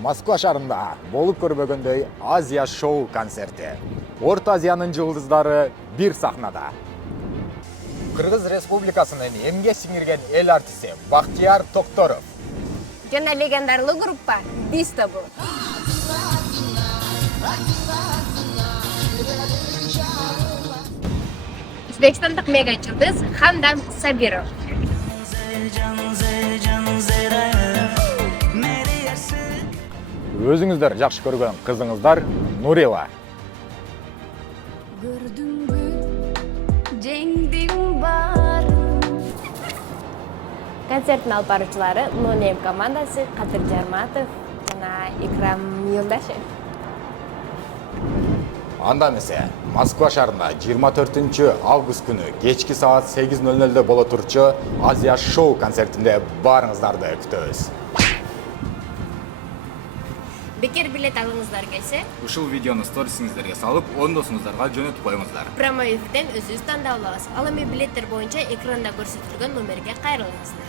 Москва шаарында болуп көрбөгөндөй Азия шоу концерти. Орто Азиянын жылдыздары бир сахнада. Кыргыз Республикасынын эмге сиңирген эл артисти Бактияр Токторов жана легендарлуу группа Дисто бул. Өзбекстандык мега жылдыз Хамдан Сабиров. Өзүңүздөр жакшы көргөн кызыңыздар Нурила. Концерттин алып баруучулары No Name командасы Кадыр Жарматов жана Икрам Юлдашев. Анда эмесе Москва шаарында 24 август күнү кечки саат 8:00 боло турчу Азия шоу концертинде баарыңыздарды күтөбүз. Бекер билет алыңыздар келсе, Ушул видеону сторисиңиздерге салып, оңдосуңуздарга жөнөтүп коюңуздар. прямой эфирден өзүбүз тандап алабыз. Ал эми билеттер боюнча экранда көрсөтүлгөн номерге кайрылыңыздар.